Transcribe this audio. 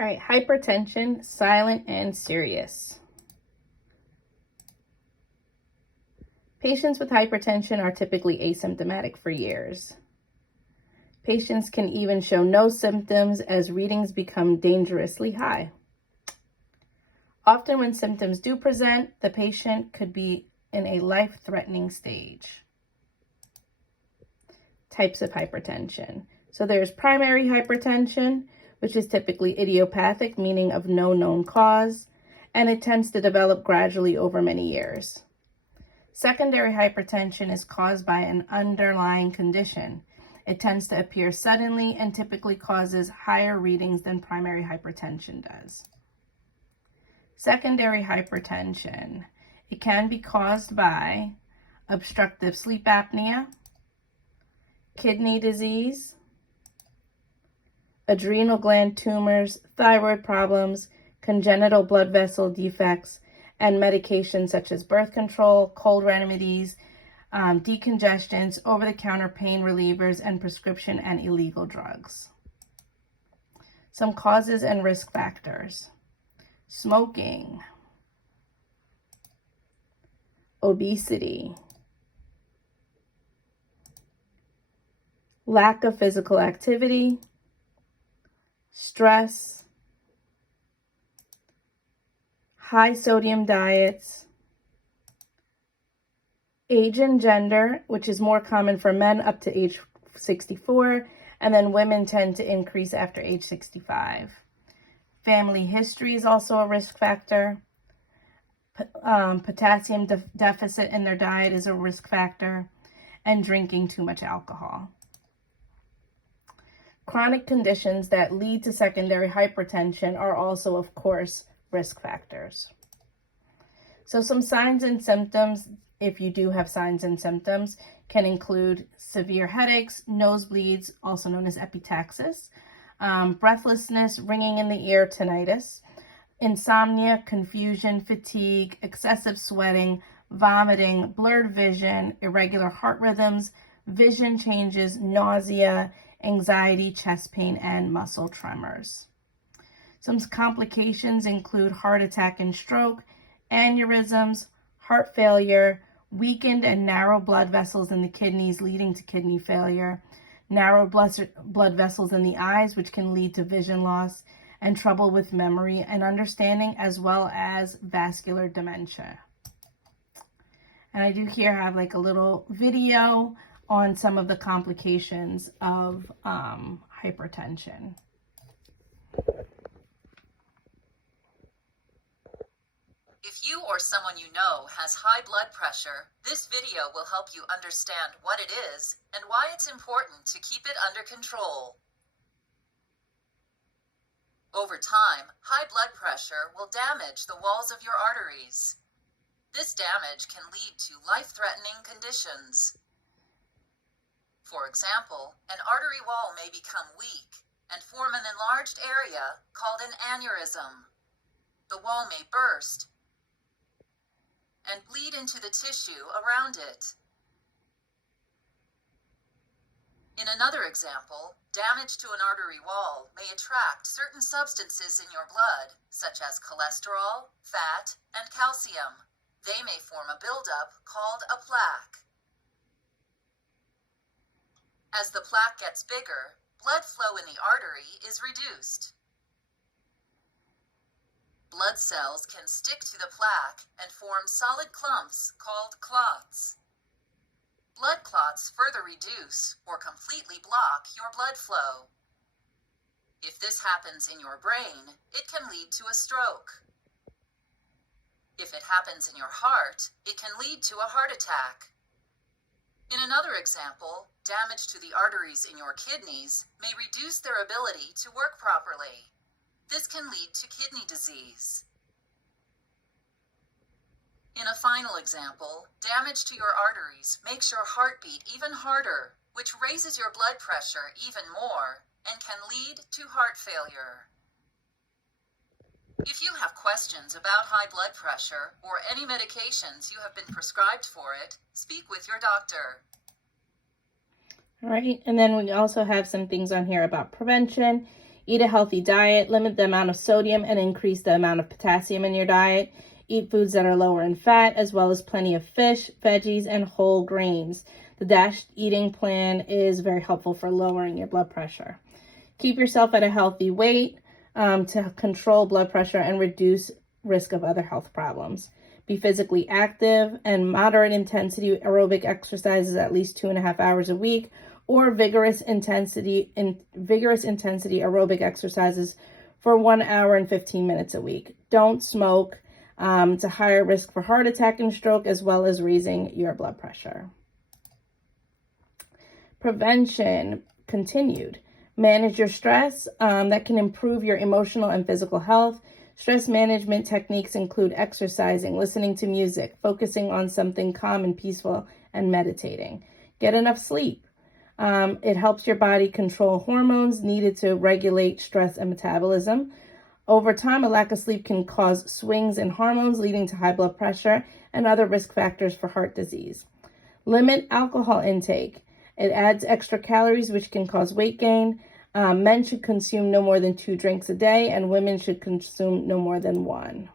All right, hypertension, silent and serious. Patients with hypertension are typically asymptomatic for years. Patients can even show no symptoms as readings become dangerously high. Often when symptoms do present, the patient could be in a life-threatening stage. Types of hypertension. So there's primary hypertension, which is typically idiopathic, meaning of no known cause, and it tends to develop gradually over many years. Secondary hypertension is caused by an underlying condition. It tends to appear suddenly and typically causes higher readings than primary hypertension does. Secondary hypertension. It can be caused by obstructive sleep apnea, kidney disease, adrenal gland tumors, thyroid problems, congenital blood vessel defects, and medications such as birth control, cold remedies, decongestants, over-the-counter pain relievers, and prescription and illegal drugs. Some causes and risk factors: smoking, obesity, lack of physical activity, stress, high sodium diets, age and gender, which is more common for men up to age 64, and then women tend to increase after age 65. Family history is also a risk factor. Potassium deficit in their diet is a risk factor, and drinking too much alcohol. Chronic conditions that lead to secondary hypertension are also, of course, risk factors. So some signs and symptoms, if you do have signs and symptoms, can include severe headaches, nosebleeds, also known as epistaxis, breathlessness, ringing in the ear, tinnitus, insomnia, confusion, fatigue, excessive sweating, vomiting, blurred vision, irregular heart rhythms, vision changes, nausea, anxiety, chest pain, and muscle tremors. Some complications include heart attack and stroke, aneurysms, heart failure, weakened and narrow blood vessels in the kidneys leading to kidney failure, narrow blood vessels in the eyes, which can lead to vision loss, and trouble with memory and understanding, as well as vascular dementia. And I do here have like a little video on some of the complications of hypertension. If you or someone you know has high blood pressure, this video will help you understand what it is and why it's important to keep it under control. Over time, high blood pressure will damage the walls of your arteries. This damage can lead to life-threatening conditions. For example, an artery wall may become weak and form an enlarged area called an aneurysm. The wall may burst and bleed into the tissue around it. In another example, damage to an artery wall may attract certain substances in your blood, such as cholesterol, fat, and calcium. They may form a buildup called a plaque. As the plaque gets bigger, blood flow in the artery is reduced. Blood cells can stick to the plaque and form solid clumps called clots. Blood clots further reduce or completely block your blood flow. If this happens in your brain, it can lead to a stroke. If it happens in your heart, it can lead to a heart attack. In another example, damage to the arteries in your kidneys may reduce their ability to work properly. This can lead to kidney disease. In a final example, damage to your arteries makes your heart beat even harder, which raises your blood pressure even more and can lead to heart failure. If you have questions about high blood pressure or any medications you have been prescribed for it, speak with your doctor. All right, and then we also have some things on here about prevention. Eat a healthy diet, limit the amount of sodium, and increase the amount of potassium in your diet. Eat foods that are lower in fat, as well as plenty of fish, veggies, and whole grains. The DASH eating plan is very helpful for lowering your blood pressure. Keep yourself at a healthy weight to control blood pressure and reduce risk of other health problems. Be physically active and moderate intensity aerobic exercises at least 2.5 hours a week, or vigorous intensity aerobic exercises for 1 hour and 15 minutes a week. Don't smoke. It's a higher risk for heart attack and stroke, as well as raising your blood pressure. Prevention continued. Manage your stress. That can improve your emotional and physical health. Stress management techniques include exercising, listening to music, focusing on something calm and peaceful, and meditating. Get enough sleep. It helps your body control hormones needed to regulate stress and metabolism. Over time, a lack of sleep can cause swings in hormones, leading to high blood pressure and other risk factors for heart disease. Limit alcohol intake. It adds extra calories, which can cause weight gain. Men should consume no more than 2 drinks a day, and women should consume no more than 1.